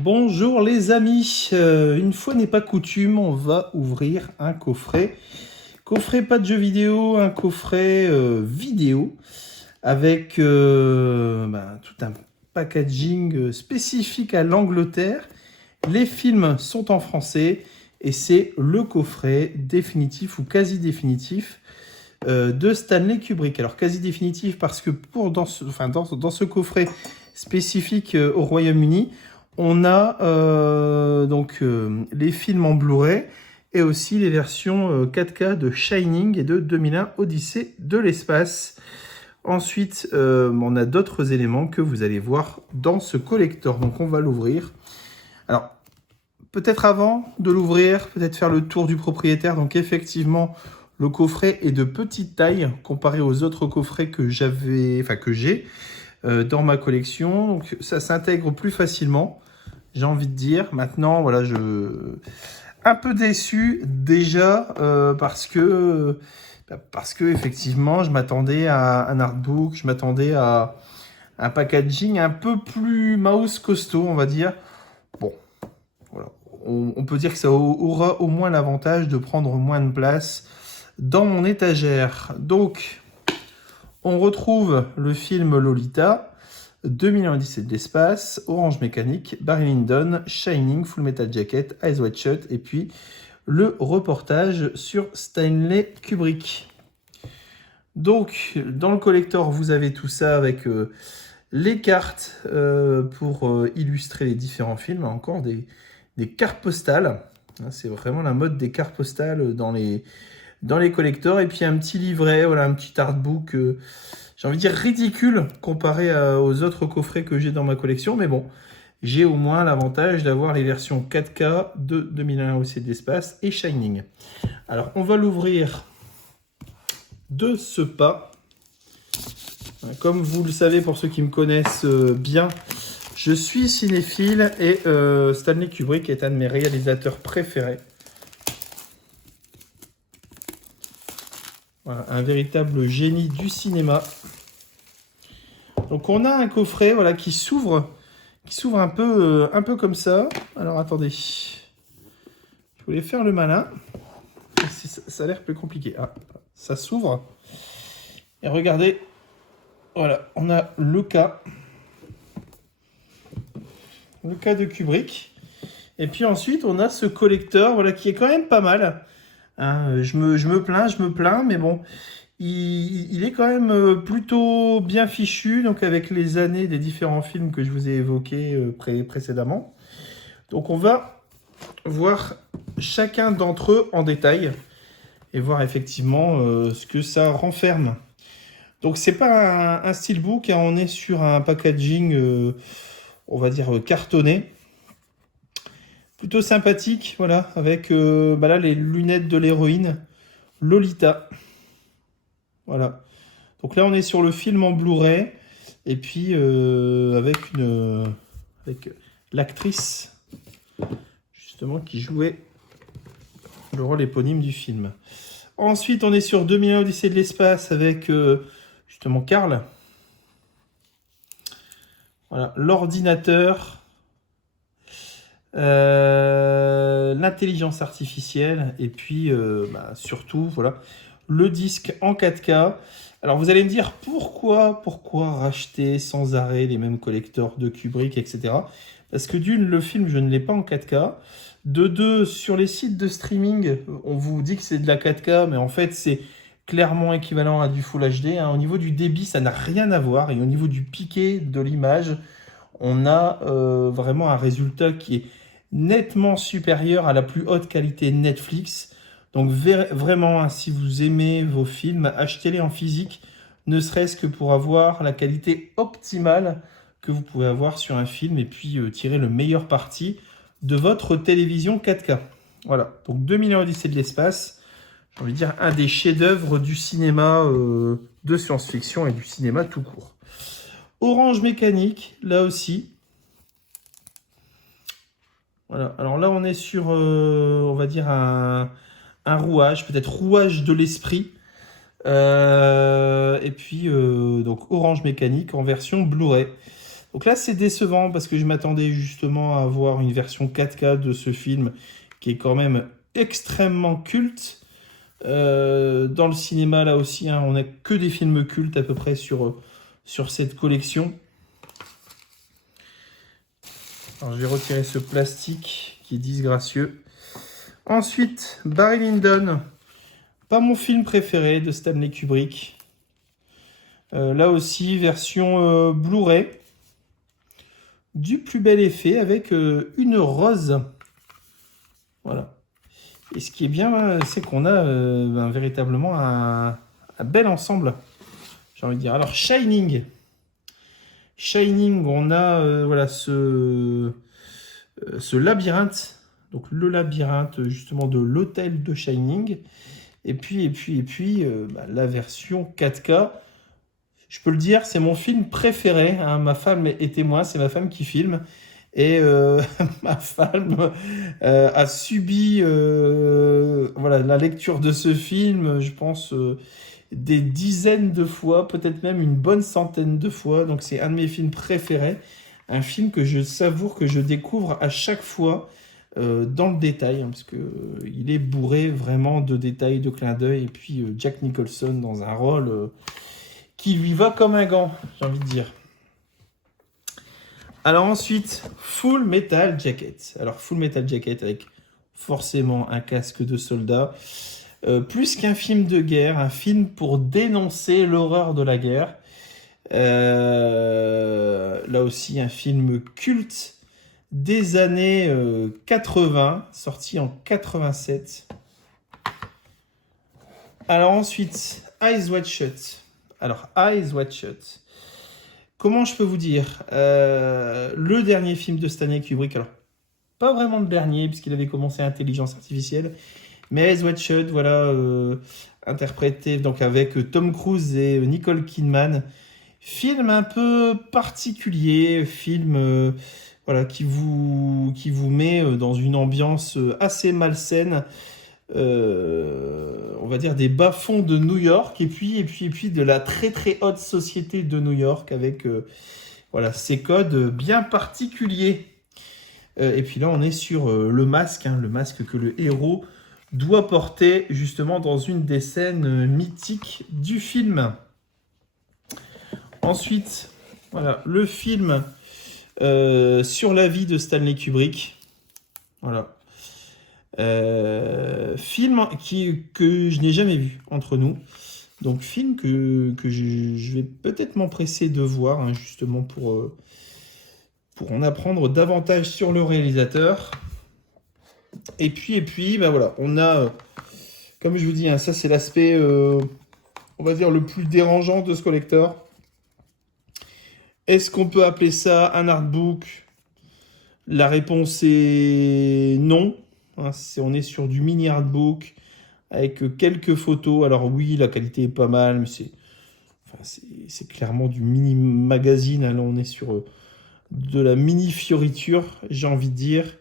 Bonjour les amis, une fois n'est pas coutume, on va ouvrir un coffret. Coffret pas de jeux vidéo, un coffret vidéo avec tout un packaging spécifique à l'Angleterre. Les films sont en français et c'est le coffret définitif ou quasi définitif de Stanley Kubrick. Alors quasi définitif parce que dans ce coffret spécifique au Royaume-Uni, on a les films en Blu-ray et aussi les versions 4K de Shining et de 2001 Odyssée de l'espace. Ensuite, on a d'autres éléments que vous allez voir dans ce collector. Donc on va l'ouvrir. Alors, peut-être avant de l'ouvrir, peut-être faire le tour du propriétaire. Donc effectivement, le coffret est de petite taille comparé aux autres coffrets que j'ai dans ma collection. Donc ça s'intègre plus facilement, j'ai envie de dire. Maintenant, voilà, un peu déçu déjà parce que effectivement, je m'attendais à un artbook, je m'attendais à un packaging un peu plus mouse costaud, on va dire. Bon, voilà. On peut dire que ça aura au moins l'avantage de prendre moins de place dans mon étagère. Donc, on retrouve le film Lolita, 2001 Odyssée de l'espace, Orange Mécanique, Barry Lyndon, Shining, Full Metal Jacket, Eyes Wide Shut, et puis le reportage sur Stanley Kubrick. Donc, dans le collector, vous avez tout ça avec les cartes pour illustrer les différents films, encore des cartes postales. C'est vraiment la mode des cartes postales dans les collectors. Et puis un petit livret, voilà, un petit artbook, j'ai envie de dire ridicule comparé aux autres coffrets que j'ai dans ma collection. Mais bon, j'ai au moins l'avantage d'avoir les versions 4K de 2001 Odyssée de l'espace et Shining. Alors, on va l'ouvrir de ce pas. Comme vous le savez, pour ceux qui me connaissent bien, je suis cinéphile et Stanley Kubrick est un de mes réalisateurs préférés. Voilà, un véritable génie du cinéma. Donc on a un coffret, voilà, qui s'ouvre un peu comme ça. Alors attendez, je voulais faire le malin. Ça a l'air plus compliqué. Ah, ça s'ouvre. Et regardez, voilà, on a le cas de Kubrick. Et puis ensuite, on a ce collecteur, voilà, qui est quand même pas mal. Hein, je me plains, mais bon, il est quand même plutôt bien fichu, donc avec les années des différents films que je vous ai évoqués précédemment. Donc on va voir chacun d'entre eux en détail et voir effectivement ce que ça renferme. Donc c'est pas un steelbook, hein, on est sur un packaging, on va dire cartonné. Plutôt sympathique, voilà, avec là, les lunettes de l'héroïne, Lolita. Voilà. Donc là, on est sur le film en Blu-ray, et puis avec l'actrice, justement, qui jouait le rôle éponyme du film. Ensuite, on est sur 2001 Odyssée de l'espace, avec justement Karl. Voilà, l'ordinateur. L'intelligence artificielle et puis surtout voilà le disque en 4K. Alors vous allez me dire pourquoi racheter sans arrêt les mêmes collecteurs de Kubrick, etc. Parce que d'une, le film je ne l'ai pas en 4K. De deux, sur les sites de streaming on vous dit que c'est de la 4K, mais en fait c'est clairement équivalent à du Full HD, hein. Au niveau du débit ça n'a rien à voir, et au niveau du piqué de l'image on a vraiment un résultat qui est nettement supérieur à la plus haute qualité Netflix. Donc vraiment, hein, si vous aimez vos films, achetez-les en physique, ne serait-ce que pour avoir la qualité optimale que vous pouvez avoir sur un film et puis tirer le meilleur parti de votre télévision 4K. Voilà, donc 2001 Odyssée de l'espace, j'ai envie de dire un des chefs-d'œuvre du cinéma de science-fiction et du cinéma tout court. Orange Mécanique, là aussi. Voilà, alors là on est sur, on va dire, un rouage, peut-être rouage de l'esprit. Et puis, donc Orange Mécanique en version Blu-ray. Donc là, c'est décevant parce que je m'attendais justement à avoir une version 4K de ce film qui est quand même extrêmement culte. Dans le cinéma, là aussi, hein, on n'a que des films cultes à peu près sur cette collection. Alors, je vais retirer ce plastique qui est disgracieux. Ensuite, Barry Lyndon. Pas mon film préféré de Stanley Kubrick. Là aussi, version Blu-ray. Du plus bel effet avec une rose. Voilà. Et ce qui est bien, c'est qu'on a véritablement un bel ensemble, j'ai envie de dire. Alors, Shining. Shining, on a voilà, ce labyrinthe. Donc, le labyrinthe, justement, de l'hôtel de Shining. Et puis la version 4K. Je peux le dire, c'est mon film préféré. Hein. Ma femme est témoin, c'est ma femme qui filme. Et ma femme a subi voilà, la lecture de ce film, je pense, des dizaines de fois, peut-être même une bonne centaine de fois. Donc c'est un de mes films préférés. Un film que je savoure, que je découvre à chaque fois dans le détail, hein, parce qu'il est bourré vraiment de détails, de clins d'œil. Et puis Jack Nicholson dans un rôle qui lui va comme un gant, j'ai envie de dire. Alors ensuite, Full Metal Jacket. Alors Full Metal Jacket avec forcément un casque de soldat. Plus qu'un film de guerre, un film pour dénoncer l'horreur de la guerre. Là aussi, un film culte des années 80, sorti en 87. Alors ensuite, Eyes Wide Shut. Alors, Eyes Wide Shut. Comment je peux vous dire le dernier film de Stanley Kubrick, alors pas vraiment le dernier, puisqu'il avait commencé Intelligence Artificielle, mais Eyes Wide Shut, voilà, interprété donc avec Tom Cruise et Nicole Kidman. Film un peu particulier, film voilà, qui vous met dans une ambiance assez malsaine. On va dire des bas-fonds de New York et puis de la très très haute société de New York avec voilà, ces codes bien particuliers. Et puis là, on est sur le masque, hein, le masque que le héros doit porter justement dans une des scènes mythiques du film. Ensuite, voilà, le film sur la vie de Stanley Kubrick. Voilà. Film que je n'ai jamais vu entre nous. Donc film que je vais peut-être m'empresser de voir, hein, justement pour en apprendre davantage sur le réalisateur. Et puis bah voilà, on a, comme je vous dis, hein, ça c'est l'aspect, on va dire, le plus dérangeant de ce collector. Est-ce qu'on peut appeler ça un artbook? La réponse est non. Hein, on est sur du mini artbook avec quelques photos. Alors oui, la qualité est pas mal, mais c'est clairement du mini magazine. Là, on est sur de la mini fioriture, j'ai envie de dire.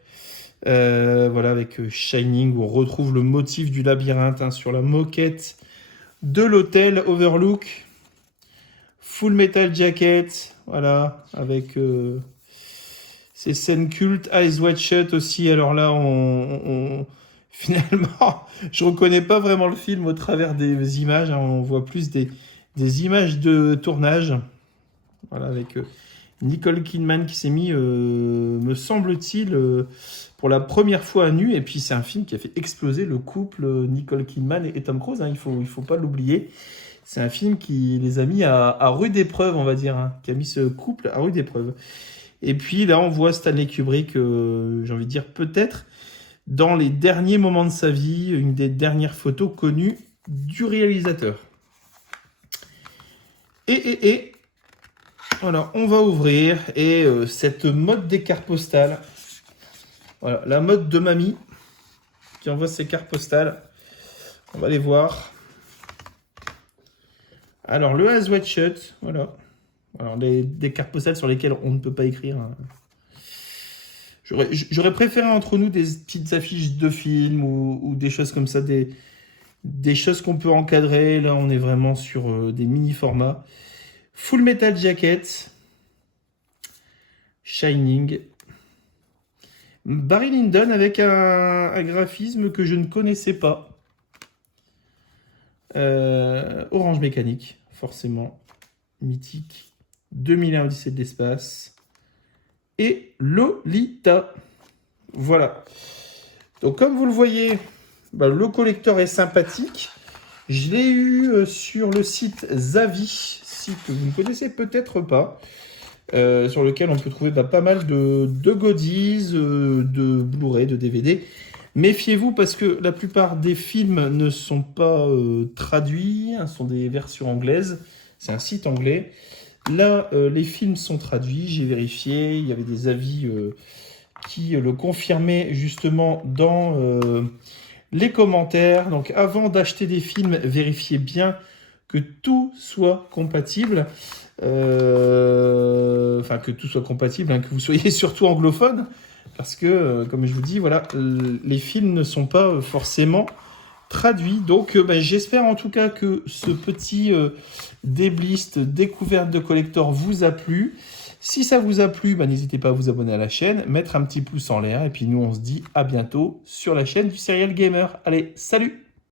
Voilà, avec Shining, où on retrouve le motif du labyrinthe, hein, sur la moquette de l'hôtel Overlook. Full Metal Jacket, voilà, avec ces scènes cultes. Eyes Wide Shut aussi. Alors là, finalement, je reconnais pas vraiment le film au travers des images, hein. On voit plus des images de tournage. Voilà, avec Nicole Kidman qui s'est mis, me semble-t-il, pour la première fois à nu. Et puis c'est un film qui a fait exploser le couple Nicole Kidman et Tom Cruise, hein. Il faut pas l'oublier. C'est un film qui les a mis à rude épreuve, on va dire, hein, qui a mis ce couple à rude épreuve. Et puis là, on voit Stanley Kubrick, j'ai envie de dire, peut-être dans les derniers moments de sa vie, une des dernières photos connues du réalisateur. Et voilà, on va ouvrir, et cette mode des cartes postales, voilà, la mode de mamie qui envoie ses cartes postales, on va les voir. Alors, le Eyes Wide Shut, voilà. Alors, des cartes postales sur lesquelles on ne peut pas écrire, hein. J'aurais préféré entre nous des petites affiches de films ou des choses comme ça, des choses qu'on peut encadrer. Là, on est vraiment sur des mini-formats. Full Metal Jacket. Shining. Barry Lyndon avec un graphisme que je ne connaissais pas. Orange Mécanique, forcément. Mythique. 2001 Odyssée de l'espace. Et Lolita. Voilà. Donc comme vous le voyez, le collector est sympathique. Je l'ai eu sur le site Zavi, site que vous ne connaissez peut-être pas. Sur lequel on peut trouver pas mal de goodies, de Blu-ray, de DVD. Méfiez-vous parce que la plupart des films ne sont pas traduits, ce sont des versions anglaises. C'est un site anglais. Là, les films sont traduits, j'ai vérifié, il y avait des avis qui le confirmaient justement dans les commentaires. Donc avant d'acheter des films, vérifiez bien que tout soit compatible. Enfin, que tout soit compatible, hein, que vous soyez surtout anglophone, parce que, comme je vous dis, voilà, les films ne sont pas forcément traduits. Donc, j'espère en tout cas que ce petit déblist découverte de collector vous a plu. Si ça vous a plu, n'hésitez pas à vous abonner à la chaîne, mettre un petit pouce en l'air, et puis nous, on se dit à bientôt sur la chaîne du Serial Gamer. Allez, salut!